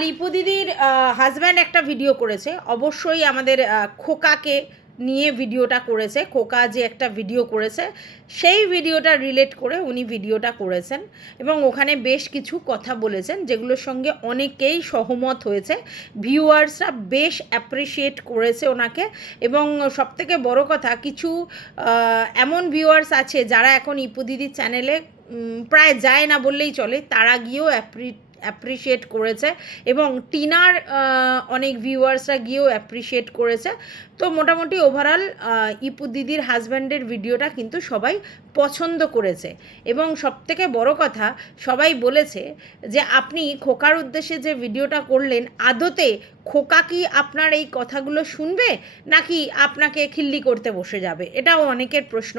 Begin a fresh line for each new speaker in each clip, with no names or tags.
লিপু দিদির হাজব্যান্ড একটা ভিডিও করেছে। অবশ্যই আমাদের খোকাকে নিয়ে ভিডিওটা করেছে। খোকা যে একটা ভিডিও করেছে, সেই ভিডিওটা রিলেট করে উনি ভিডিওটা করেছেন এবং ওখানে বেশ কিছু কথা বলেছেন, যেগুলোর সঙ্গে অনেকেই সহমত হয়েছে। ভিউয়ার্সরা বেশ অ্যাপ্রিসিয়েট করেছে ওনাকে এবং সবথেকে বড় কথা, কিছু এমন ভিউয়ার্স আছে যারা এখন ইপু দিদির চ্যানেলে প্রায় যায় না বললেই চলে, তারা গিয়েও অ্যাপ্রি অ্যাপ্রিসিয়েট করেছে এবং টিনার অনেক ভিউয়ার্সরা গিয়েও অ্যাপ্রিসিয়েট করেছে। তো মোটামুটি ওভারঅল ইপু দিদির হাজব্যান্ডের ভিডিওটা কিন্তু সবাই পছন্দ করেছে। এবং সবথেকে বড় কথা, সবাই বলেছে যে আপনি খোকার উদ্দেশ্যে যে ভিডিওটা করলেন, আদতে খোকা কি আপনার এই কথাগুলো শুনবে, নাকি আপনাকে খিল্লি করতে বসে যাবে? এটাও অনেকের প্রশ্ন।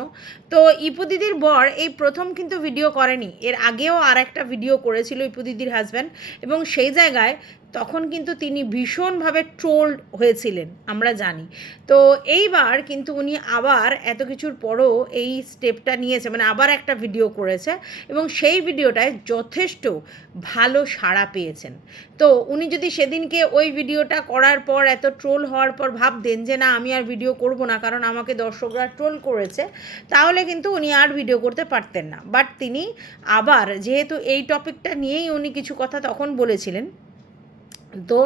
তো ইপু দিদির বর এই প্রথম কিন্তু ভিডিও করেনি। এর আগেও আর একটা ভিডিও করেছিল ইপু দিদির হাজব্যান্ড এবং সেই জায়গায় তখন কিন্তু তিনি ভীষণভাবে ট্রোলড হয়েছিলেন, আমরা জানি। তো এইবার কিন্তু উনি আবার এত কিছুর পরও এই স্টেপটা নিয়েছে মানে আবার একটা ভিডিও করেছে এবং সেই ভিডিওটায় যথেষ্ট ভালো সাড়া পেয়েছেন। তো উনি যদি সেদিনকে ওই ভিডিওটা করার পর এত ট্রোল হওয়ার পর ভাবতেন যে না, আমি আর ভিডিও করব না, কারণ আমাকে দর্শকরা ট্রোল করেছে, তাহলে কিন্তু উনি আর ভিডিও করতে পারতেন না। বাট তিনি আবার, যেহেতু এই টপিকটা নিয়েই উনি কিছু কথা তখন বলেছিলেন তো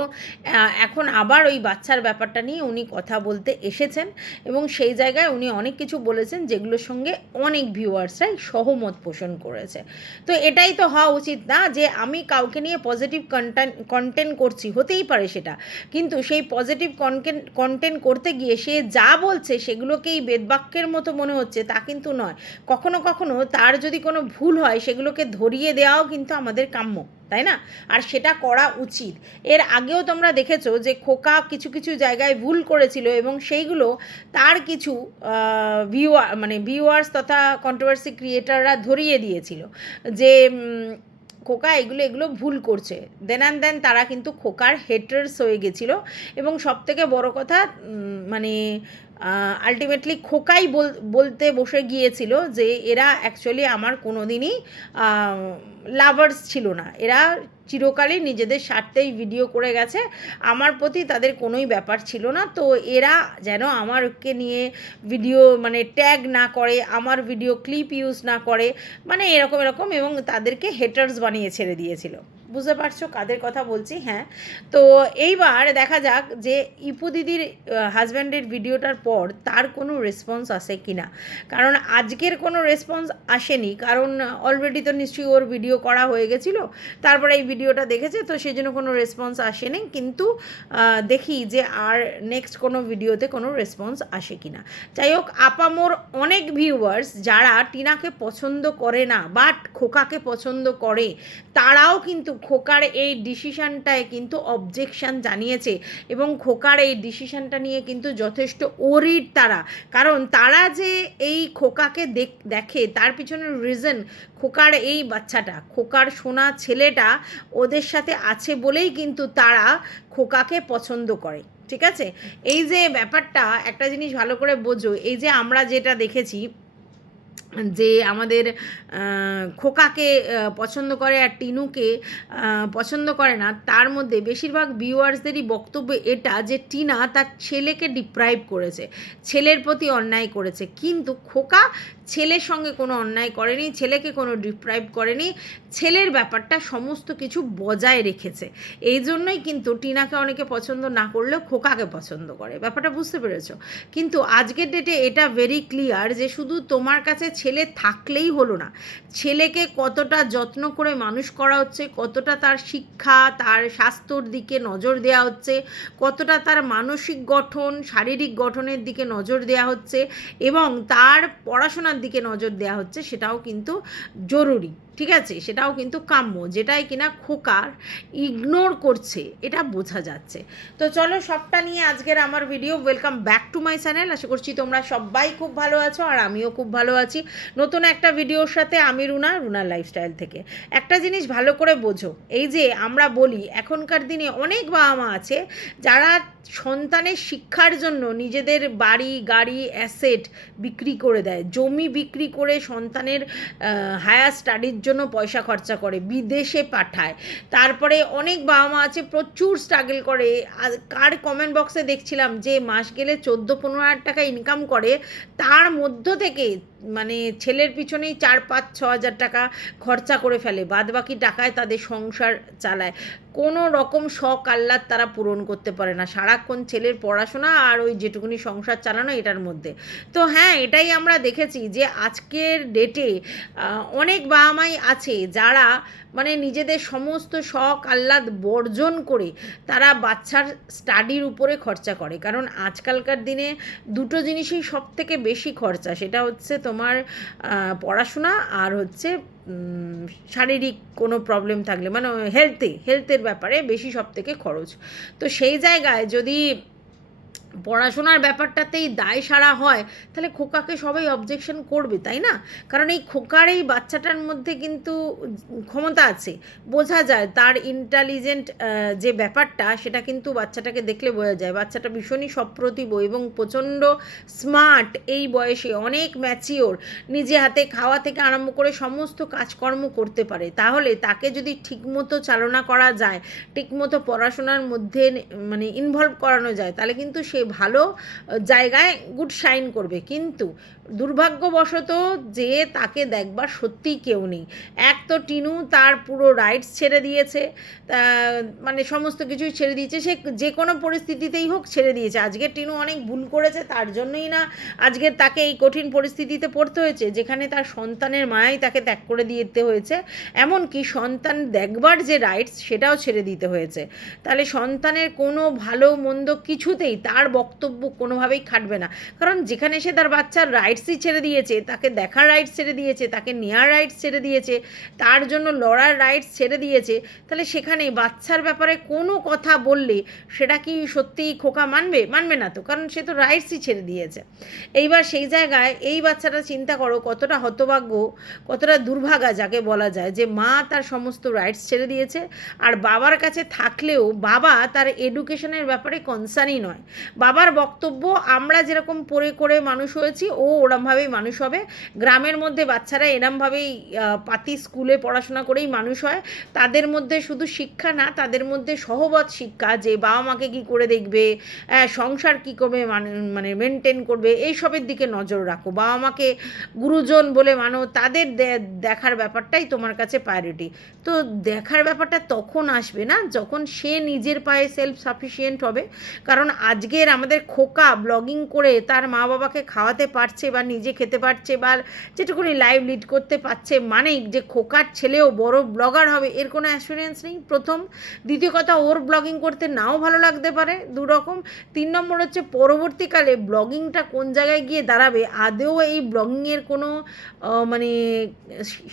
এখন আবার ওই বাচ্চার ব্যাপারটা নিয়ে উনি কথা বলতে এসেছেন এবং সেই জায়গায় উনি অনেক কিছু বলেছেন যেগুলোর সঙ্গে অনেক ভিউয়ার্সরাই সহমত পোষণ করেছে। তো এটাই তো হওয়া উচিত না যে আমি কাউকে নিয়ে পজিটিভ কন্টেন্ট কন্টেন্ট করছি, হতেই পারে সেটা। কিন্তু সেই পজিটিভ কন্টেন্ট কন্টেন্ট করতে গিয়ে সে যা বলছে সেগুলোকেই বেদবাক্যের মতো মনে হচ্ছে, তা কিন্তু নয়। কখনো কখনো তার যদি কোনো ভুল হয় সেগুলোকে ধরিয়ে দেওয়াও কিন্তু আমাদের কাম্য। তাই না? আর সেটা করা উচিত। এর আগেও তোমরা দেখেছ যে খোকা কিছু কিছু জায়গায় ভুল করেছিল এবং সেইগুলো তার কিছু ভিউয়ার মানে ভিউয়ার্স তথা কন্ট্রোভার্সি ক্রিয়েটাররা ধরিয়ে দিয়েছিল যে খোকা এগুলো এগুলো ভুল করছে। দেন অ্যান্ড দেন তারা কিন্তু খোকার হেটার্স হয়ে গেছিল এবং সবথেকে বড় কথা মানে আলটিমেটলি খোকাই বল, বলতে বসে গিয়েছিল যে এরা অ্যাকচুয়ালি আমার কোনো দিনই লাভার্স ছিল না। এরা চিরকালই নিজেদের স্বার্থেই ভিডিও করে গেছে। আমার প্রতি তাদের কোনোই ব্যাপার ছিল না। তো এরা যেন আমারকে নিয়ে ভিডিও মানে ট্যাগ না করে, আমার ভিডিও ক্লিপ ইউজ না করে মানে এরকম এরকম এবং তাদেরকে হেটার্স বানিয়ে ছেড়ে দিয়েছিল। বুঝতে পারছ কাদের কথা বলছি হ্যাঁ। তো এইবার দেখা যাক যে ইপু দিদির হাজব্যান্ডের ভিডিওটার পর তার কোনো রেসপন্স আসে কি না কারণ আজকের কোনো রেসপন্স আসেনি, কারণ অলরেডি তো নিশ্চয়ই ওর ভিডিও করা হয়ে গেছিল, তারপরে এই ভিডিওটা দেখেছে, তো সেই জন্য কোনো রেসপন্স আসেনি। কিন্তু দেখি যে আর নেক্সট কোনো ভিডিওতে কোনো রেসপন্স আসে কি না যাই হোক, আপামোর অনেক ভিউয়ার্স যারা টিনাকে পছন্দ করে না বাট খোকাকে পছন্দ করে, তারাও কিন্তু খোকার এই ডিসিশানটায় কিন্তু অবজেকশান জানিয়েছে এবং খোকার এই ডিসিশানটা নিয়ে কিন্তু যথেষ্ট ওরিড তারা। কারণ তারা যে এই খোকাকে দেখ- তার পিছনের রিজন খোকার এই বাচ্চাটা, খোকার সোনা ছেলেটা ওদের সাথে আছে বলেই কিন্তু তারা খোকাকে পছন্দ করে, ঠিক আছে? এই যে ব্যাপারটা, একটা জিনিস ভালো করে বোঝো, এই যে আমরা যেটা দেখেছি যে আমাদের খোকাকে পছন্দ করে আর টিনুকে পছন্দ করে না, তার মধ্যে বেশিরভাগ ভিউয়ার্সদেরই বক্তব্য এটা যে টিনা তার ছেলেকে ডিপ্রাইভ করেছে, ছেলের প্রতি অন্যায় করেছে। কিন্তু খোকা ছেলের সঙ্গে কোনো অন্যায় করেনি, ছেলেকে কোনো ডিপ্রাইভ করেনি, ছেলের ব্যাপারটা সমস্ত কিছু বজায় রেখেছে। এই জন্যই কিন্তু টিনাকে অনেকে পছন্দ না করলেও খোকাকে পছন্দ করে। ব্যাপারটা বুঝতে পেরেছ? কিন্তু আজকের ডেটে এটা ভেরি ক্লিয়ার যে শুধু তোমার কাছে ছেলে থাকলেই হলো না। ছেলেকে কতটা যত্ন করে মানুষ করা হচ্ছে, কতটা তার শিক্ষা, তার স্বাস্থ্যর দিকে নজর দেওয়া হচ্ছে, কতটা তার মানসিক গঠন, শারীরিক গঠনের দিকে নজর দেওয়া হচ্ছে এবং তার পড়াশোনার দিকে নজর দেওয়া হচ্ছে সেটাও কিন্তু জরুরি। ঠিক আছে? সেটাও কিন্তু কাম্য, যেটাই কিনা খোকার ইগনোর করছে, এটা বোঝা যাচ্ছে। তো চলো সবটা নিয়ে আজকের আমার video welcome back to my channel আশা করছি তোমরা সবাই খুব ভালো আছো আর আমিও খুব ভালো আছি। নতুন একটা ভিডিওর সাথে আমি রুনা রুনার লাইফস্টাইল থেকে। একটা জিনিস ভালো করে বোঝো, এই যে আমরা বলি, এখনকার দিনে অনেক বাবা মা আছে, যারা সন্তানের শিক্ষার জন্য নিজেদের বাড়ি, গাড়ি অ্যাসেট বিক্রি করে দেয়, জমি বিক্রি করে সন্তানের হায়ার স্টাডির জন্য পয়সা খরচা করে, বিদেশে পাঠায়। তারপরে অনেক বাবা মা আছে, প্রচুর স্ট্রাগল করে। আর কার কমেন্ট বক্সে দেখছিলাম যে, মাস গেলে চোদ্দ পনেরো হাজার টাকা ইনকাম করে, তার মধ্য থেকে মানে ছেলের পিছনেই চার, পাঁচ, ছ হাজার টাকা খরচা করে ফেলে বাদ বাকি টাকায় তাদের সংসার চালায়। কোনো রকম শখ, আহ্লাদ তারা পূরণ করতে পারে না। সারাক্ষণ ছেলের পড়াশোনা আর ওই যেটুকুনি সংসার চালানো এটার মধ্যে। তো হ্যাঁ এটাই আমরা দেখেছি যে আজকের ডেটে অনেক বাবা মাই আছে যারা মানে নিজেদের সমস্ত শখ, আহ্লাদ বর্জন করে তারা বাচ্চার স্টাডির উপরে খরচা করে। কারণ আজকালকার দিনে দুটো জিনিসই সব থেকে বেশি খরচা, সেটা হচ্ছে তোমার পড়াশোনা আর হচ্ছে শারীরিক কোনো প্রবলেম থাকলে মানে হেলথে হেলথের ব্যাপারে বেশি সব থেকে খরচ। তো সেই জায়গায় যদি পড়াশোনার ব্যাপারটাতেই দায় সারা হয়, তাহলে খোকাকে সবাই অবজেকশন করবে, তাই না? কারণ এই খোকার এই বাচ্চাটার মধ্যে কিন্তু ক্ষমতা আছে। বোঝা যায় তার ইন্টেলিজেন্ট যে ব্যাপারটা, সেটা কিন্তু বাচ্চাটাকে দেখলে বোঝা যায়। বাচ্চাটা ভীষণই সপ্রতিভ এবং প্রচণ্ড স্মার্ট এই বয়সে অনেক ম্যাচিওর নিজে হাতে খাওয়া থেকে আরম্ভ করে সমস্ত কাজকর্ম করতে পারে। তাহলে তাকে যদি ঠিকমতো চালনা করা যায়, ঠিকমতো পড়াশোনার মধ্যে মানে ইনভলভ করানো যায়, তাহলে কিন্তু সে ভালো জায়গায় গুড শাইন করবে। কিন্তু দুর্ভাগ্যবশত যে তাকে দেখবার সত্যিই কেউ নেই। এক তো টিনু তার পুরো রাইটস ছেড়ে দিয়েছে মানে সমস্ত কিছুই ছেড়ে দিয়েছে, সে যে কোনো পরিস্থিতিতেই হোক ছেড়ে দিয়েছে। আজকে টিনু অনেক ভুল করেছে, তার জন্যই না আজকে তাকে এই কঠিন পরিস্থিতিতে পড়তে হয়েছে, যেখানে তার সন্তানের মায়াই তাকে ত্যাগ করে দিতে হয়েছে। এমনকি সন্তান দেখবার যে রাইটস সেটাও ছেড়ে দিতে হয়েছে। তাহলে সন্তানের কোনো ভালো মন্দ কিছুতেই তার বক্তব্য কোনোভাবেই খাটবে না। কারণ যেখানে সে তার বাচ্চার রাইটসই ছেড়ে দিয়েছে, তাকে দেখার রাইটস ছেড়ে দিয়েছে, তাকে নেওয়ার রাইটস ছেড়ে দিয়েছে, তার জন্য লড়ার রাইটস ছেড়ে দিয়েছে, তাহলে সেখানে বাচ্চার ব্যাপারে কোনো কথা বললে সেটা কি সত্যিই খোকা মানবে? মানবে না তো, কারণ সে তো রাইটসই ছেড়ে দিয়েছে। এইবার সেই জায়গায় এই বাচ্চাটা চিন্তা করো কতটা হতভাগ্য, কতটা দুর্ভাগা যাকে বলা যায় যে মা তার সমস্ত রাইটস ছেড়ে দিয়েছে, আর বাবার কাছে থাকলেও বাবা তার এডুকেশনের ব্যাপারে কনসার্নই নয়। বাবার বক্তব্য আমরা যেরকম পড়ে করে মানুষ হয়েছি, ও ওরমভাবেই মানুষ হবে। গ্রামের মধ্যে বাচ্চারা এরমভাবেই পাতি স্কুলে পড়াশোনা করেই মানুষ হয়। তাদের মধ্যে শুধু শিক্ষা না, তাদের মধ্যে সহবত শিক্ষা যে বাবা মাকে কী করে দেখবে সংসার কী করবে মানে মানে মেনটেন করবে, এইসবের দিকে নজর রাখো। বাবা মাকে গুরুজন বলে মানো, তাদের দেখার ব্যাপারটাই তোমার কাছে প্রায়োরিটি তো দেখার ব্যাপারটা তখন আসবে না, যখন সে নিজের পায়ে সেলফ সাফিসিয়েন্ট হবে। কারণ আজকের আমাদের খোকা ব্লগিং করে তার মা বাবাকে খাওয়াতে পারছে বা নিজে খেতে পারছে বা যেটুকুনি লাইভ লিড করতে পারছে মানেই যে খোকার ছেলেও বড় ব্লগার হবে, এর কোনো অ্যাসুরেন্স নেই। প্রথম, দ্বিতীয় কথা, ওর ব্লগিং করতে নাও ভালো লাগতে পারে। দু রকম তিন নম্বর হচ্ছে পরবর্তীকালে ব্লগিংটা কোন জায়গায় গিয়ে দাঁড়াবে আদেও এই ব্লগিংয়ের কোনো মানে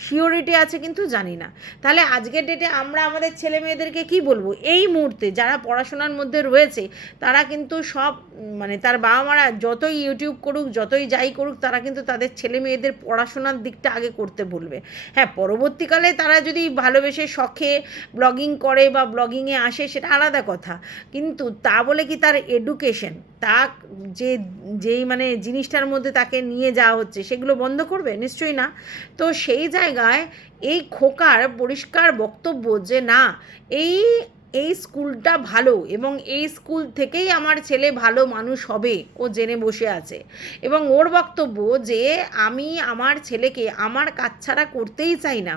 শিওরিটি আছে কিন্তু জানি না। তাহলে আজকের ডেটে আমরা আমাদের ছেলে মেয়েদেরকে কি বলব? এই মুহূর্তে যারা পড়াশোনার মধ্যে রয়েছে, তারা কিন্তু সব মানে তার বাবা মারা যতই ইউটিউব করুক, যতই যাই করুক তারা কিন্তু তাদের ছেলে মেয়েদের পড়াশোনার দিকটা আগে করতে বলবে। হ্যাঁ পরবর্তীকালে তারা যদি ভালোবেসে শখে ব্লগিং করে বা ব্লগিংয়ে আসে, সেটা আলাদা কথা। কিন্তু তা বলে কি তার এডুকেশন তা যে, যেই মানে জিনিসটার মধ্যে তাকে নিয়ে যাওয়া হচ্ছে, সেগুলো বন্ধ করবে? নিশ্চয়ই না। তো সেই জায়গায় এই খোকার পরিষ্কার বক্তব্য যে, না, এই এই স্কুলটা ভালো এবং এই স্কুল থেকেই আমার ছেলে ভালো মানুষ হবে, ও জেনে বসে আছে এবং ওর বক্তব্য যে আমি আমার ছেলেকে আমার কাজ ছাড়া করতেই চাই না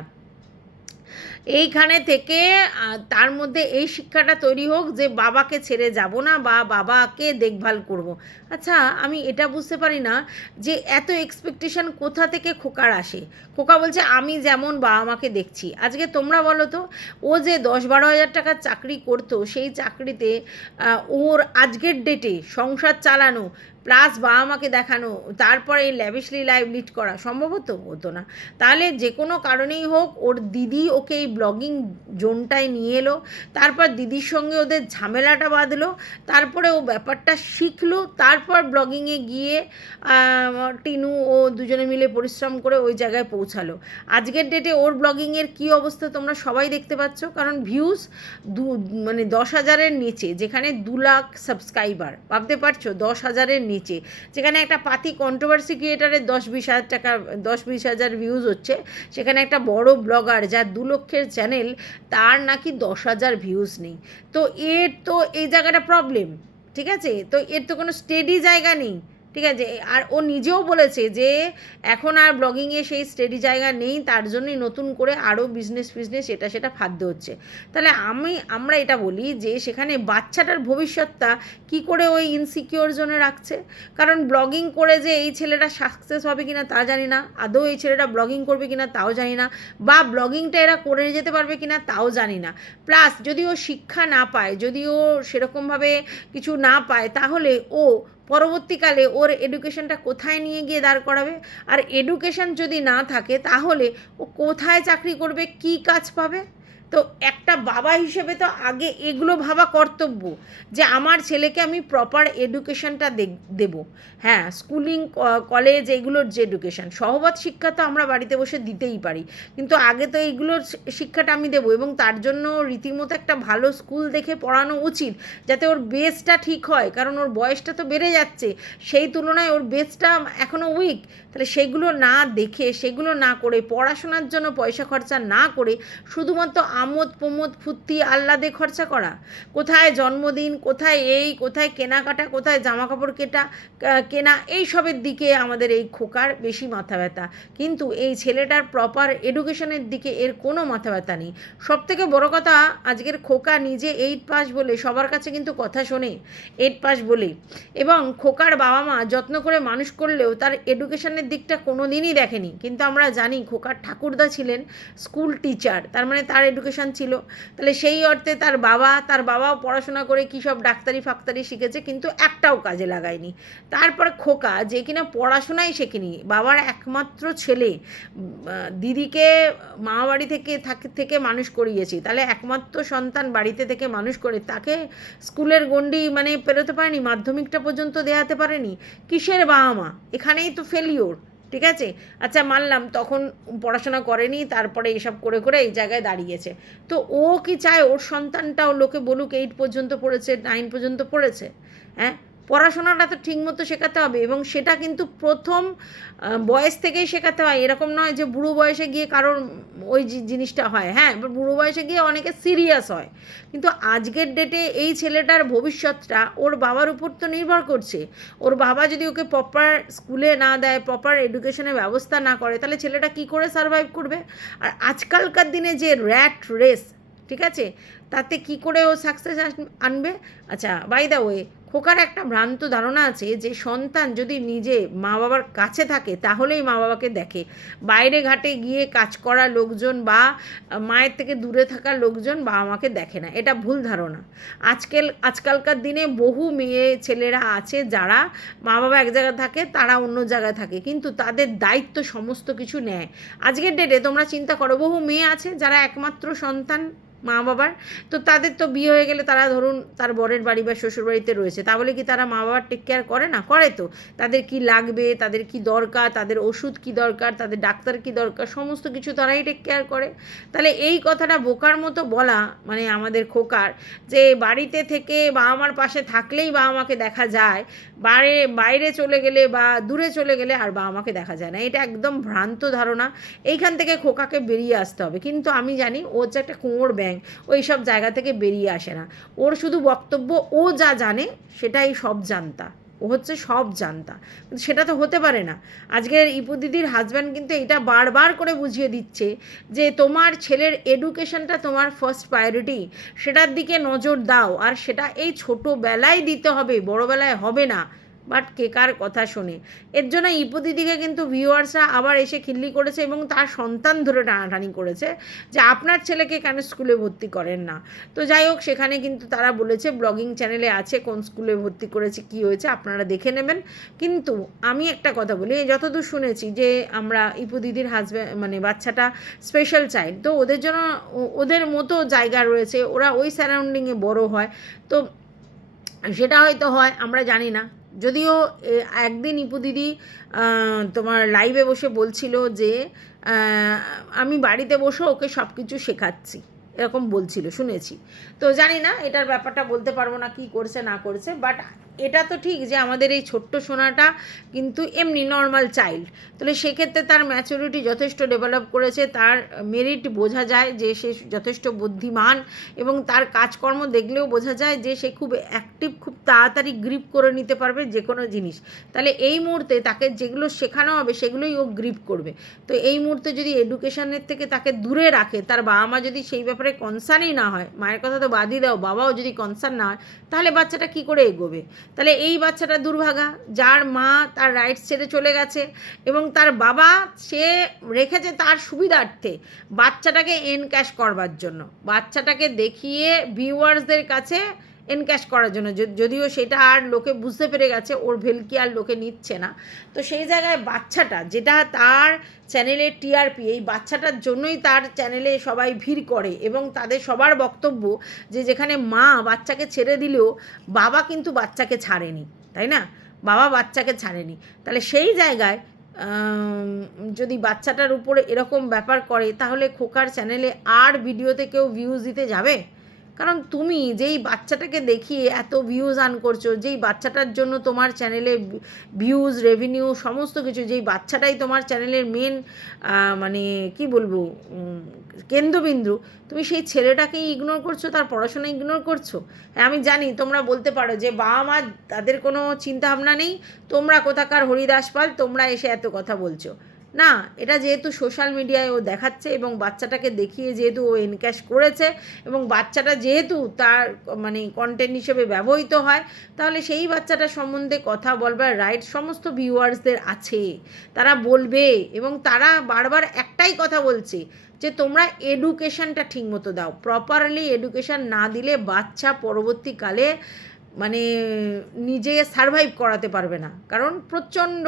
এইখানে থেকে তার মধ্যে এই শিক্ষাটা তৈরি হোক যে বাবাকে ছেড়ে যাব না বা বাবাকে দেখভাল করব। আচ্ছা আমি এটা বুঝতে পারি না যে এত এক্সপেকটেশন কোথা থেকে খোকার আসে। খোকা বলছে, আমি যেমন বাবা মাকে দেখছি। আজকে তোমরা বলো তো, ও যে দশ বারো হাজার টাকার চাকরি করতো, সেই চাকরিতে ওর আজকের ডেটে সংসার চালানো প্লাস বাবা মাকে দেখানো, তারপরে এই ল্যাভিশলি লাইভ লিড করা সম্ভব হতো না। তাহলে যে কোনো কারণেই হোক, ওর দিদি ওকে এই ব্লগিং জোনটায় নিয়ে এলো, তারপর দিদির সঙ্গে ওদের ঝামেলাটা বাঁধলো, তারপরে ও ব্যাপারটা শিখলো তারপর ব্লগিংয়ে গিয়ে টিনু ও দুজনে মিলে পরিশ্রম করে ওই জায়গায় পৌঁছালো। আজকের ডেটে ওর ব্লগিংয়ের কী অবস্থা তোমরা সবাই দেখতে পাচ্ছ, কারণ ভিউজ দু মানে দশ হাজারের নিচে, যেখানে দু লাখ সাবস্ক্রাইবার ভাবতে পারছ? দশ হাজারের নিচে, যেখানে একটা পাতি কন্ট্রোভার্সি ক্রিয়েটারের দশ বিশ হাজার টাকা, দশ বিশ হাজার ভিউজ হচ্ছে, সেখানে একটা বড় ব্লগার যার দু লক্ষের চ্যানেল তার নাকি দশ হাজার ভিউজ নেই। তো এর তো এই জায়গাটা প্রবলেম ঠিক আছে? তো এর তো কোনো স্টেডি জায়গা নেই। ঠিক আছে? আর ও নিজেও বলেছে যে এখন আর ব্লগিংয়ে সেই স্টেডি জায়গা নেই, তার জন্যই নতুন করে আরও বিজনেস ফিজনেস এটা সেটা ফাদ্য হচ্ছে। তাহলে আমি, আমরা এটা বলি যে সেখানে বাচ্চাটার ভবিষ্যৎটা কি করে ওই ইনসিকিওর জোনে রাখছে? কারণ ব্লগিং করে যে এই ছেলেটা সাকসেস হবে কিনা তা জানি না, আদৌ এই ছেলেটা ব্লগিং করবে কিনা তাও জানি না, বা ব্লগিংটা এরা করে যেতে পারবে কিনা তাও জানি না। প্লাস যদি ও শিক্ষা না পায়, যদি ও সেরকমভাবে কিছু না পায়, তাহলে ও পরবর্তীকালে ওর এডুকেশনটা কোথায় নিয়ে গিয়ে দাঁড় করাবে? আর এডুকেশন যদি না থাকে, তাহলে ও কোথায় চাকরি করবে? কি কাজ পাবে? তো একটা বাবা হিসেবে তো আগে এগুলো ভাবা কর্তব্য যে আমার ছেলেকে আমি প্রপার এডুকেশনটা দেব হ্যাঁ স্কুলিং কলেজ এগুলোর যে এডুকেশন সহবত শিক্ষা তো আমরা বাড়িতে বসে দিতেই পারি। কিন্তু আগে তো এইগুলোর শিক্ষাটা আমি দেবো এবং তার জন্য রীতিমতো একটা ভালো স্কুল দেখে পড়ানো উচিত যাতে ওর বেসটা ঠিক হয়। কারণ ওর বয়সটা তো বেড়ে যাচ্ছে। সেই তুলনায় ওর বেসটা এখনও উইক তাহলে সেগুলো না দেখে, সেগুলো না করে, পড়াশোনার জন্য পয়সা খরচা না করে শুধুমাত্র আমোদ প্রমোদ ফুর্তি আহ্লাদে খরচা করা। কোথায় জন্মদিন, কোথায় এই, কোথায় কেনাকাটা, কোথায় জামা কাপড় কেটা কেনা, এই সবের দিকে আমাদের এই খোকার বেশি মাথা ব্যথা। কিন্তু এই ছেলেটার প্রপার এডুকেশনের দিকে এর কোনো মাথা ব্যথা নেই। সব থেকে বড় কথা, আজকের খোকা নিজে এইট পাস বলে সবার কাছে কিন্তু কথা শোনে। এইট পাস বলে। এবং খোকার বাবা মা যত্ন করে মানুষ করলেও তার এডুকেশনের দিকটা কোনো দিনই দেখেনি। কিন্তু আমরা জানি খোকার ঠাকুরদা ছিলেন স্কুল টিচার তার মানে তার এডুকেশন ছিল। তাহলে সেই অর্থে তার বাবা, তার বাবাও পড়াশোনা করে কী সব ডাক্তারি ফাক্তারি শিখেছে, কিন্তু একটাও কাজে লাগায়নি। তারপর খোকা যে কিনা পড়াশোনাই শেখেনি। বাবার একমাত্র ছেলে দিদিকে মা বাড়ি থেকে থাক- থেকে মানুষ করিয়েছি। তাহলে একমাত্র সন্তান বাড়িতে থেকে মানুষ করে, তাকে স্কুলের গণ্ডি মানে পেরোতে পারেনি, মাধ্যমিকটা পর্যন্ত দেওয়াতে পারেনি। কিসের বাবা মা? এখানেই তো ফেলিওর ঠিক আছে? আচ্ছা মানলাম, তখন পড়াশোনা করেনি, তারপরে এইসব করে করে এই জায়গায় দাঁড়িয়েছে। তো ও কি চায় ওর সন্তানটাও লোকে বলুক এইট পর্যন্ত পড়েছে নাইন পর্যন্ত পড়েছে? হ্যাঁ? পড়াশোনাটা তো ঠিকমতো শেখাতে হবে এবং সেটা কিন্তু প্রথম বয়স থেকেই শেখাতে হয়। এরকম নয় যে বুড়ো বয়সে গিয়ে কারোর ওই জিনিসটা হয়। হ্যাঁ বুড়ো বয়সে গিয়ে অনেকে সিরিয়াস হয়। কিন্তু আজকের ডেটে এই ছেলেটার ভবিষ্যৎটা ওর বাবার উপর তো নির্ভর করছে। ওর বাবা যদি ওকে প্রপার স্কুলে না দেয় প্রপার এডুকেশনের ব্যবস্থা না করে, তাহলে ছেলেটা কি করে সারভাইভ করবে? আর আজকালকার দিনে যে র্যাট রেস ঠিক আছে? তাতে কি করে ও সাকসেস আনবে? আচ্ছা বাই দ্য ওয়ে খোকার একটা ভ্রান্ত ধারণা আছে যে সন্তান যদি নিজে মা বাবার কাছে থাকে, তাহলেই মা বাবাকে দেখে। বাইরে ঘাটে গিয়ে কাজ করা লোকজন বা মায়ের থেকে দূরে থাকা লোকজন বাবা মাকে দেখে না। এটা ভুল ধারণা। আজকাল, আজকালকার দিনে বহু মেয়ে ছেলেরা আছে যারা মা বাবা এক জায়গায় থাকে, তারা অন্য জায়গায় থাকে, কিন্তু তাদের দায়িত্ব সমস্ত কিছু নেয়। আজকের ডেটে তোমরা চিন্তা করো, বহু মেয়ে আছে যারা একমাত্র সন্তান মা বাবার তো তাদের তো বিয়ে হয়ে গেলে তারা ধরুন তার বরের বাড়ি বা শ্বশুর বাড়িতে রয়েছে তা বলে কি তারা মা বাবার টেক কেয়ার করে না? করে তো। তাদের কি লাগবে? তাদের কি দরকার? তাদের ওষুধ কি দরকার? তাদের ডাক্তার কি দরকার? সমস্ত কিছু তারাই টেক কেয়ার করে। তাহলে এই কথাটা বোকার মতো বলা মানে আমাদের খোকার যে বাড়িতে থেকে বাবা মার পাশে থাকলেই বাবা মাকে দেখা যায় বাইরে বাইরে চলে গেলে বা দূরে চলে গেলে আর বাবা মাকে দেখা যায় না। এটা একদম ভ্রান্ত ধারণা। এইখান থেকে খোকাকে বেরিয়ে আসতে হবে। কিন্তু আমি জানি ও যে একটা কুঁয়োর ব্যাং ওই সব জায়গা থেকে বেরিয়ে আসে না। ওর শুধু বক্তব্য, ও যা জানে সেটাই সব জানতা। ও হচ্ছে সব জানতা। কিন্তু সেটা তো হতে পারে না। আজকের ইপু দিদির হাজব্যান্ড কিন্তু এটা বারবার করে বুঝিয়ে দিচ্ছে যে তোমার ছেলের এডুকেশনটা তোমার ফার্স্ট প্রায়োরিটি সেটার দিকে নজর দাও। আর সেটা এই ছোটোবেলায় দিতে হবে, বড়োবেলায় হবে না। বাট কে কার কথা শোনে। এর জন্য ইপদিদিকে কিন্তু ভিউয়ার্সরা আবার এসে খিল্লি করেছে এবং তার সন্তান ধরে টানাটানি করেছে যে আপনার ছেলেকে কেন স্কুলে ভর্তি করেন না? তো যাই হোক, সেখানে কিন্তু তারা বলেছে ব্লগিং চ্যানেলে আছে, কোন স্কুলে ভর্তি করেছে, কি হয়েছে, আপনারা দেখে নেবেন। কিন্তু আমি একটা কথা বলি যতদূর শুনেছি যে আমরা ইপুদিদির হাজব্যান্ড মানে বাচ্চাটা স্পেশাল চাইল্ড তো ওদের জন্য ওদের মতো জায়গা রয়েছে, ওরা ওই সারাউন্ডিংয়ে বড় হয়। তো সেটা হয়তো হয়, আমরা জানি না। যদিও একদিন ইপু দিদি তোমার লাইভে বসে বলছিল যে আমি বাড়িতে বসে ওকে সব কিছু শেখাচ্ছি। এরকম বলছিল, শুনেছি। তো জানি না, এটার ব্যাপারটা বলতে পারব না, কি করছে, না করছে বাট এটা তো ঠিক যে আমাদের এই ছোট্ট সোনাটা কিন্তু এমনি নর্মাল চাইল্ড তাহলে সেক্ষেত্রে তার ম্যাচুরিটি যথেষ্ট ডেভেলপ করেছে, তার মেরিট বোঝা যায় যে সে যথেষ্ট বুদ্ধিমান এবং তার কাজকর্ম দেখলেও বোঝা যায় যে সে খুব অ্যাক্টিভ খুব তাড়াতাড়ি গ্রিপ করে নিতে পারবে যে কোনো জিনিস। তাহলে এই মুহূর্তে তাকে যেগুলো শেখানো হবে সেগুলোই ও গ্রিপ করবে। তো এই মুহূর্তে যদি এডুকেশনের থেকে তাকে দূরে রাখে, তার বাবা মা যদি সেই ব্যাপারে কনসার্নই না হয়, মায়ের কথা তো বাদই দাও, বাবাও যদি কনসার্ন না হয়, তাহলে বাচ্চাটা কি করে এগোবে? তাহলে এই বাচ্চাটা দুর্ভাগা, যার মা তার রাইটস ছেড়ে চলে গেছে এবং তার বাবা সে রেখেছে তার সুবিধার্থে বাচ্চাটাকে এনক্যাশ করবার জন্য। বাচ্চাটাকে দেখিয়ে ভিউয়ার্সদের কাছে এনক্যাশ করার জন্য। যদিও সেটা আর লোকে বুঝতে পেরে গেছে, ওর ভেলকি আর লোকে নিচ্ছে না। তো সেই জায়গায় বাচ্চাটা, যেটা তার চ্যানেলের টিআরপি এই বাচ্চাটার জন্যই তার চ্যানেলে সবাই ভিড় করে এবং তাদের সবার বক্তব্য যে যেখানে মা বাচ্চাকে ছেড়ে দিলেও বাবা কিন্তু বাচ্চাকে ছাড়েনি, তাই না? বাবা বাচ্চাকে ছাড়েনি। তাহলে সেই জায়গায় যদি বাচ্চাটার উপরে এরকম ব্যাপার করে, তাহলে খোকার চ্যানেলে আর ভিডিওতে কেউ ভিউজ দিতে যাবে? কারণ তুমি যেই বাচ্চাটাকে দেখিয়ে এত ভিউজ আন করছ, যেই বাচ্চাটার জন্য তোমার চ্যানেলে ভিউজ রেভিনিউ সমস্ত কিছু, যেই বাচ্চাটাই তোমার চ্যানেলের মেন মানে কি বলব কেন্দ্রবিন্দু, তুমি সেই ছেলেটাকেই ইগনোর করছ, তার পড়াশোনা ইগনোর করছ? হ্যাঁ আমি জানি তোমরা বলতে পারো যে বাবা মা তাদের কোনো চিন্তাভাবনা নেই, তোমরা কোথাকার হরিদাস পাল, তোমরা এসে এত কথা বলছো। না, এটা যেহেতু সোশ্যাল মিডিয়ায় ও দেখাচ্ছে এবং বাচ্চাটাকে দেখিয়ে যেহেতু ও এনক্যাশ করেছে এবং বাচ্চাটা যেহেতু তার মানে কন্টেন্ট হিসেবে ব্যবহৃত হয়, তাহলে সেই বাচ্চাটার সম্বন্ধে কথা বলবার রাইট সমস্ত ভিউয়ার্সদের আছে। তারা বলবে এবং তারা বারবার একটাই কথা বলছে যে তোমরা এডুকেশনটা ঠিকমতো দাও। প্রপারলি এডুকেশন না দিলে বাচ্চা পরবর্তীকালে মানে নিজে সারভাইভ করাতে পারবে না। কারণ প্রচণ্ড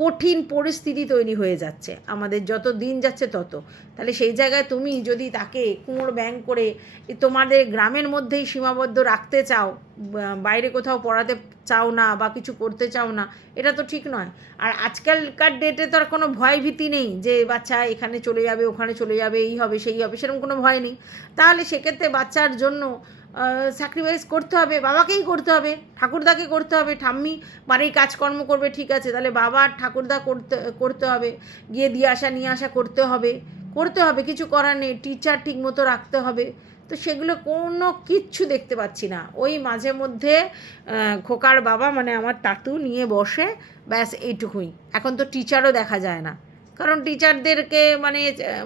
কঠিন পরিস্থিতি তৈরি হয়ে যাচ্ছে। আমাদের যত দিন যাচ্ছে তত। তাহলে সেই জায়গায় তুমি যদি তাকে কুমোর ব্যাং করে তোমাদের গ্রামের মধ্যেই সীমাবদ্ধ রাখতে চাও বাইরে কোথাও পড়াতে চাও না বা কিছু করতে চাও না, এটা তো ঠিক নয়। আর আজকালকার ডেটে তো আর কোনো ভয় ভীতি নেই যে, বাচ্চা এখানে চলে যাবে, ওখানে চলে যাবে, এই হবে, সেই হবে, সেরকম কোনো ভয় নেই। তাহলে সেক্ষেত্রে বাচ্চার জন্য স্যাক্রিফাইস করতে হবে, বাবাকেই করতে হবে, ঠাকুরদাকে করতে হবে, ঠাম্মি বাড়ির কাজকর্ম করবে, ঠিক আছে, তাহলে বাবা আর ঠাকুরদা করতে করতে হবে, গিয়ে দিয়ে আসা, নিয়ে আসা করতে হবে করতে হবে, কিছু করার নেই টিচার ঠিক মতো রাখতে হবে, তো সেগুলো কোনো কিচ্ছু দেখতে পাচ্ছি না, ওই মাঝে মধ্যে খোকার বাবা মানে আমার তাতু নিয়ে বসে, ব্যাস এইটুকুই, এখন তো টিচারও দেখা যায় না। কারণ টিচারদেরকে মানে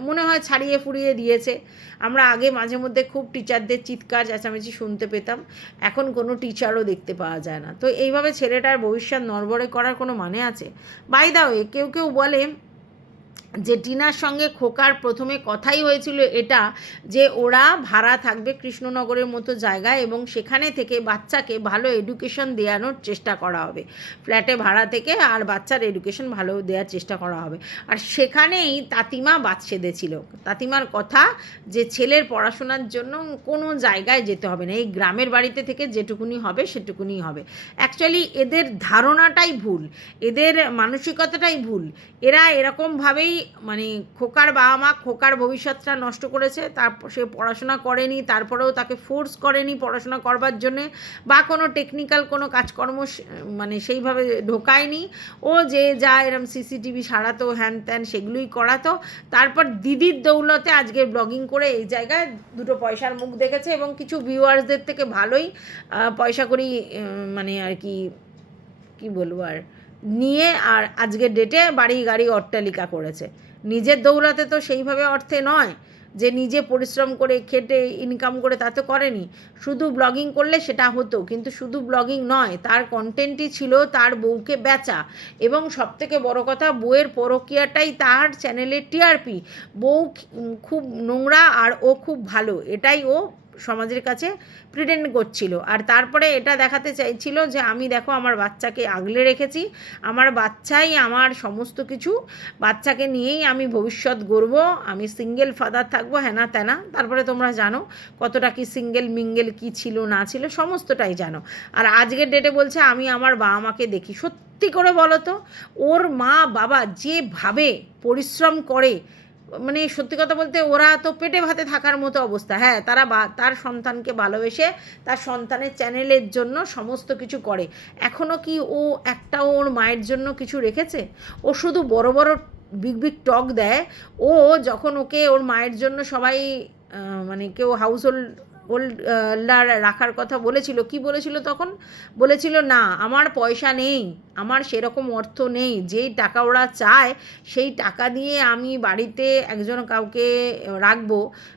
মনে হয় ছাড়িয়ে ফুরিয়ে দিয়েছে। আমরা আগে মাঝে মধ্যে খুব টিচারদের চিৎকার, চেঁচামেচি শুনতে পেতাম। এখন কোনো টিচারও দেখতে পাওয়া যায় না। তো এইভাবে ছেলেটার ভবিষ্যৎ নড়বড়ে করার কোনো মানে আছে? বাই দা ওয়ে কেউ কেউ বলে যে টিনার সঙ্গে খোকার প্রথমে কথাই হয়েছিল এটা যে ওরা ভাড়া থাকবে কৃষ্ণনগরের মতো জায়গায় এবং সেখানে থেকে বাচ্চাকে ভালো এডুকেশন দেওয়ানোর চেষ্টা করা হবে। ফ্ল্যাটে ভাড়া থেকে আর বাচ্চার এডুকেশন ভালো দেওয়ার চেষ্টা করা হবে। আর সেখানেই তাতিমা বাদ সেধেছিল। তাতিমার কথা যে ছেলের পড়াশোনার জন্য কোনো জায়গায় যেতে হবে না। এই গ্রামের বাড়িতে থেকে যেটুকুনি হবে সেটুকুনি হবে। অ্যাকচুয়ালি এদের ধারণাটাই ভুল। এদের মানসিকতাটাই ভুল। এরা এরকমভাবেই মানে খোকার বাবা মা খোকার ভবিষ্যৎটা নষ্ট করেছে তারপর সে পড়াশোনা করেনি, তারপরেও তাকে ফোর্স করেনি পড়াশোনা করবার জন্যে, বা কোনো টেকনিক্যাল কোনো কাজকর্ম মানে সেইভাবে ঢোকায়নি। ও যে যা এরম সিসিটিভি সারাতো, হ্যান ত্যান সেগুলোই করাতো। তারপর দিদির দৌলতে আজকে ব্লগিং করে এই জায়গায় দুটো পয়সার মুখ দেখেছে এবং কিছু ভিউয়ার্সদের থেকে ভালোই পয়সা করি মানে আর কি কি বলব আর? নিয়ে আর আজকের ডেটে বাড়ি গাড়ি অট্টালিকা করেছে। নিজের দৌলাতে তো সেইভাবে অর্থে নয় যে নিজে পরিশ্রম করে খেটে ইনকাম করে তা তো করেনি। শুধু ব্লগিং করলে সেটা হতো, কিন্তু শুধু ব্লগিং নয়, তার কন্টেন্টই ছিল তার বউকে বেচা। এবং সবথেকে বড় কথা, বউয়ের পরকীয়াটাই তার চ্যানেলের টিআরপি বউ খুব নোংরা আর ও খুব ভালো, এটাই ও সমাজের কাছে প্রিটেন্ড করছিল। আর তারপরে এটা দেখাতে চাইছিল যে, আমি দেখো আমার বাচ্চাকে আগলে রেখেছি। আমার বাচ্চাই আমার সমস্ত কিছু। বাচ্চাকে নিয়েই আমি ভবিষ্যৎ গড়ব। আমি সিঙ্গেল ফাদার থাকব, হ্যানা ত্যানা। তারপরে তোমরা জানো কতটা কি সিঙ্গেল মিঙ্গেল কি ছিল, না ছিল, সমস্তটাই জানো। আর আজকের ডেটে বলছে, আমি আমার বাবা মাকে দেখি। সত্যি করে বলো তো, ওর মা বাবা যেভাবে পরিশ্রম করে মানে সত্যি কথা বলতে ওরা তো পেটে ভাতে থাকার মতো অবস্থা। হ্যাঁ তারা বা, তার সন্তানকে ভালোবেসে তার সন্তানের চ্যানেলের জন্য সমস্ত কিছু করে। এখনও কি ও একটা ওর মায়ের জন্য কিছু রেখেছে? ও শুধু বড় বড় বিগ বিগ টক দেয়। ও যখন ওকে ওর মায়ের জন্য সবাই মানে কেউ হাউস হোল্ড হোল্ডার রাখার কথা বলেছিল, কি বলেছিল তখন? বলেছিল, না, আমার পয়সা নেই। আমার সেরকম অর্থ নেই। যেই টাকা ওরা চায়, সেই টাকা দিয়ে আমি বাড়িতে একজন কাউকে রাখব,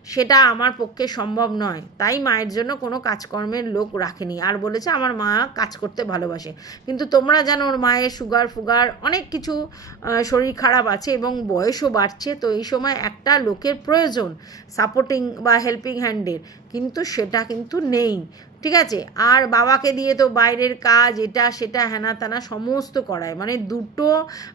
সেটা আমার পক্ষে সম্ভব নয়। তাই মায়ের জন্য কোনো কাজকর্মের লোক রাখেনি। আর বলেছে, আমার মা কাজ করতে ভালোবাসে। কিন্তু তোমরা জানো, ওর মায়ের সুগার, ফুগার অনেক কিছু শরীর খারাপ আছে এবং বয়সও বাড়ছে। তো এই সময় একটা লোকের প্রয়োজন সাপোর্টিং বা হেল্পিং হ্যান্ডের কিন্তু সেটা কিন্তু নেই। ঠিক আছে? আর বাবাকে দিয়ে তো বাইরের কাজ, এটা, সেটা, হেনা তেনা সমস্ত করায়। মানে দুটো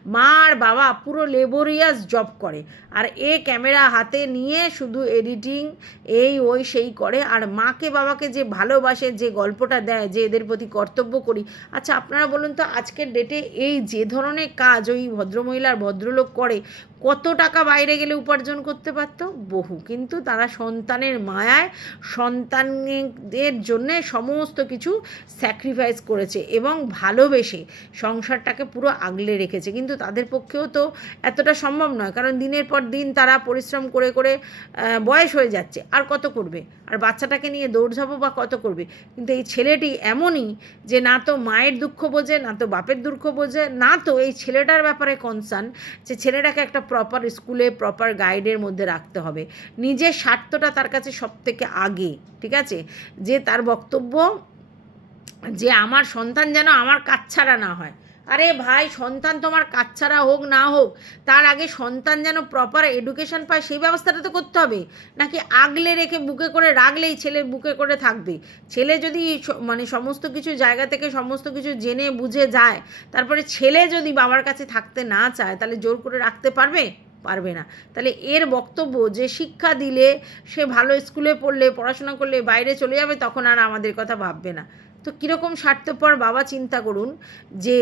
মা আর বাবা পুরো লেবোরিয়াস জব করে। আর এ ক্যামেরা হাতে নিয়ে শুধু এডিটিং এই, ওই, সেই করে। আর মাকে, বাবাকে যে ভালোবাসে, যে গল্পটা দেয়, যে এদের প্রতি কর্তব্য করি। আচ্ছা আপনারা বলুন তো, আজকের ডেটে এই যে ধরনের কাজ ওই ভদ্রমহিলার ভদ্রলোক করে কত টাকা বাইরে গেলে উপার্জন করতে পারত? বহু। কিন্তু তারা সন্তানের মায়ায় সন্তানদের জন্যে সমস্ত কিছু স্যাক্রিফাইস করেছে এবং ভালোবেসে সংসারটাকে পুরো আগলে রেখেছে। কিন্তু তাদের পক্ষেও তো এতটা সম্ভব নয়। কারণ দিনের পর দিন তারা পরিশ্রম করে করে বয়স হয়ে যাচ্ছে। আর কত করবে? আর বাচ্চাটাকে নিয়ে দৌড়ঝাঁপও বা কত করবে? কিন্তু এই ছেলেটি এমনই যে না তো মায়ের দুঃখ বোঝে, না তো বাপের দুঃখ বোঝে, না তো এই ছেলেটার ব্যাপারে কনসার্ন যে ছেলেটাকে একটা প্রপার স্কুলে প্রপার গাইডের মধ্যে রাখতে হবে। নিজের স্বার্থটা তার কাছে সব থেকে আগে, ঠিক আছে? যে তার বক্তব্য, যে আমার সন্তান যেন আমার কাছ ছাড়া না হয়। আরে ভাই, সন্তান তোমার কাচ্ছাড়া হোক না হোক, তার আগে সন্তান যেন প্রপার এডুকেশন পায়, সেই ব্যবস্থাটা তো করতে হবে। নাকি আগলে রেখে বুকে করে রাখলেই ছেলে বুকে করে থাকবে? ছেলে যদি মানে সমস্ত কিছু জায়গা থেকে সমস্ত কিছু জেনে বুঝে যায়, তারপরে ছেলে যদি বাবার কাছে থাকতে না চায়, তাহলে জোর করে রাখতে পারবে? পারবে না। তাহলে এর বক্তব্য যে শিক্ষা দিলে, সে ভালো স্কুলে পড়লে, পড়াশোনা করলে, বাইরে চলে যাবে, তখন আর আমাদের কথা ভাববে না। তো কীরকম স্বার্থপর বাবা চিন্তা করুন যে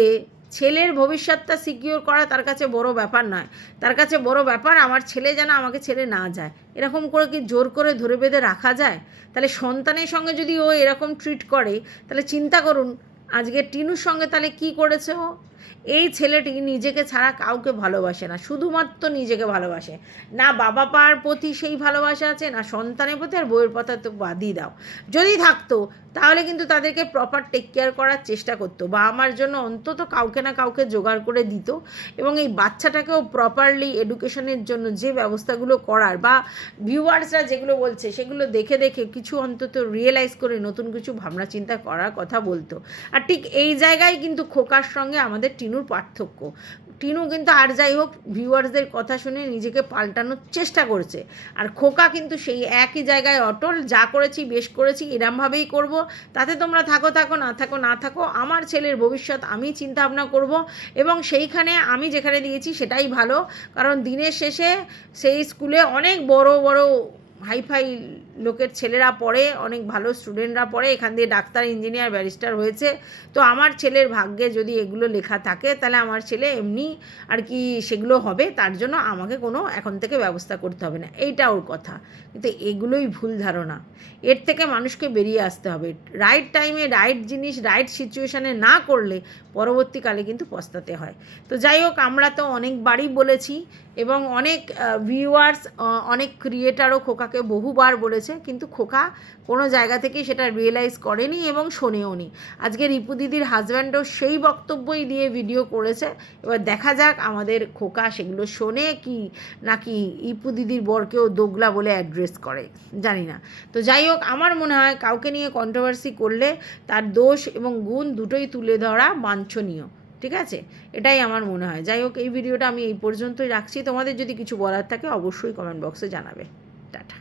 ছেলের ভবিষ্যৎটা সিকিওর করা তার কাছে বড় ব্যাপার নয়। তার কাছে বড় ব্যাপার আমার ছেলে যেন আমাকে ছেড়ে না যায়। এরকম করে কি জোর করে ধরে বেঁধে রাখা যায়? তাহলে সন্তানের সঙ্গে যদি ও এরকম ট্রিট করে, তাহলে চিন্তা করুন, আজকে টিনুর সঙ্গে তাহলে কী করেছে ও? এই ছেলেটি নিজেকে ছাড়া কাউকে ভালোবাসে না, শুধুমাত্র নিজেকে ভালোবাসে। না বাবা পার প্রতি সেই ভালোবাসা আছে, না সন্তানের প্রতি, আর বইয়ের কথা তো বাদই দাও। যদি থাকতো, তাহলে কিন্তু তাদেরকে প্রপার টেক কেয়ার করার চেষ্টা করতো বা আমার জন্য অন্তত কাউকে না কাউকে জোগাড় করে দিত এবং এই বাচ্চাটাকেও প্রপারলি এডুকেশনের জন্য যে ব্যবস্থাগুলো করার বা ভিউয়ার্সরা যেগুলো বলছে, সেগুলো দেখে দেখে কিছু অন্তত রিয়েলাইজ করে নতুন কিছু ভাবনা চিন্তা করার কথা বলতো। আর ঠিক এই জায়গায় কিন্তু খোকার সঙ্গে আমাদের টিনুর পার্থক্য। টিনু কিন্তু আর যাই হোক ভিউয়ার্সদের কথা শুনে নিজেকে পাল্টানোর চেষ্টা করেছে। আর খোকা কিন্তু সেই একই জায়গায় অটল, যা করেছি, বেশ করেছি, এরমভাবেই করব। তাতে তোমরা থাকো থাকো, না থাকো না থাকো, আমার ছেলের ভবিষ্যৎ আমি চিন্তা ভাবনা করব এবং সেইখানে আমি যেখানে দিয়েছি সেটাই ভালো। কারণ দিনের শেষে সেই স্কুলে অনেক বড় বড়, হাইফাই লোকের ছেলেরা পড়ে, অনেক ভালো স্টুডেন্টরা পড়ে, এখান দিয়ে ডাক্তার ইঞ্জিনিয়ার ব্যারিস্টার হয়েছে। তো আমার ছেলের ভাগ্যে যদি এগুলো লেখা থাকে, তাহলে আমার ছেলে এমনি আর কি সেগুলো হবে, তার জন্য আমাকে কোনো এখন থেকে ব্যবস্থা করতে হবে না। এইটা ওর কথা। কিন্তু এগুলোই ভুল ধারণা। এর থেকে মানুষকে বেরিয়ে আসতে হবে। রাইট টাইমে রাইট জিনিস রাইট সিচুয়েশানে না করলে পরবর্তীকালে কিন্তু পস্তাতে হয়। তো যাই হোক, আমরা তো অনেকবারই বলেছি এবং অনেক ভিউয়ার্স অনেক ক্রিয়েটারও খোকাকে বহুবার বলেছে বলেছে কিন্তু খোকা কোনো জায়গা থেকেই সেটা রিয়েলাইজ করেনি এবং শোনেও নি। আজকে রিপু দিদির হাজব্যান্ডও সেই বক্তব্যই দিয়ে ভিডিও করেছে। এবার দেখা যাক আমাদের খোকা সেগুলো শোনে কি নাকি ইপু দিদির বরকেও দোগলা বলে অ্যাড্রেস করে, জানি না। তো যাই হোক, আমার মনে হয় কাউকে নিয়ে কন্ট্রোভার্সি করলে তার দোষ এবং গুণ দুটোই তুলে ধরা বাঞ্ছনীয়, ঠিক আছে? এটাই আমার মনে হয়। যাই হোক, এই ভিডিওটা আমি এই পর্যন্তই রাখছি। তোমাদের যদি কিছু বলার থাকে অবশ্যই কমেন্ট বক্সে জানাবে। টাটা।